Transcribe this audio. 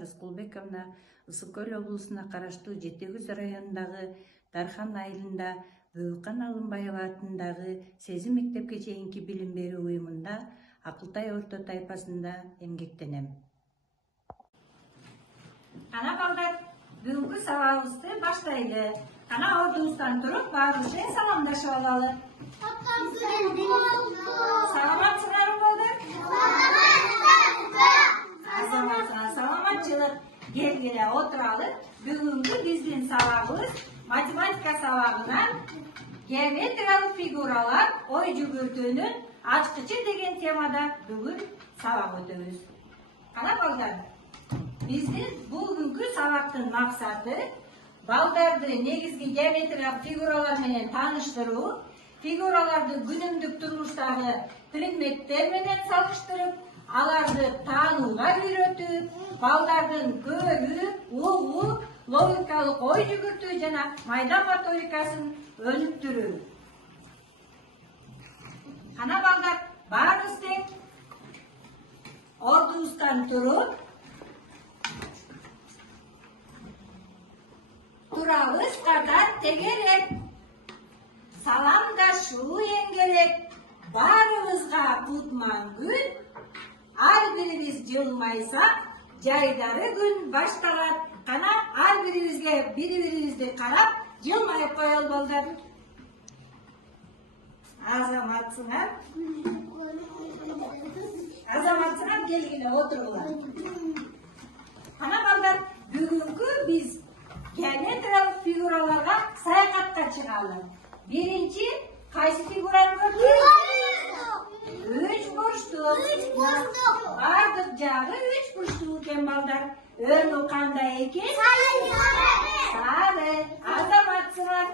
Рыскулбековна Ысык Көл облусуна караштуу Жетегүз районундагы Дархан айылында Бөбүкан Алымбаева атындагы Сезим мектепке чейинки билим берүү уюмунда Акылтай орто тайпасында эмгектенем. Кана балдар, бүгүнкү сабагыбызды баштайлы. Кана ордубуздан туруп, баарыбыз саламдашып алалы. Саламатсыңарбы балдар? Саламатчылык. Келгиле отуралы. Бүгүнкү биздин сабагыбыз математика сабагынан геометриялык фигуралар ой жүгүртүүнүн ачкычы деген темада бүгүн сабак өтөбүз. Кана балдар, биздин бүгүнкү сабактын максаты балдарды негизги геометриялык фигуралар менен тааныштыруу, фигураларды күнүмдүк турмуштагы предметтер менен салыштырып, аларды таанууга үйрөтүп, балдардын көрүү, угуу, логикалык ой жүгүртүү жана майда моторикасын өнүктүрүү. Кана балдар, баарыбыз тең ордубуздан туруп, турабыз катар тегерек, саламдашуу эңгелек, баарыбызга кутман күн, ар бирибиз жылмайсак, жайдары күн башталат. Кана ар бирибизге бири-бирибизди карап, жылмайып коелу балдар. Азаматсыңар. Азаматсыңар, келгиле отургула. Кана балдар, бүгүнкү биз геометриялык фигураларга саякатка чыгалы. Биринчи кайсы фигураны көрдүңүз? Үч бурчтук. Бардык жагы үч бурчтук экен балдар. Өнү кандай экен? Сары. Азаматсыңар.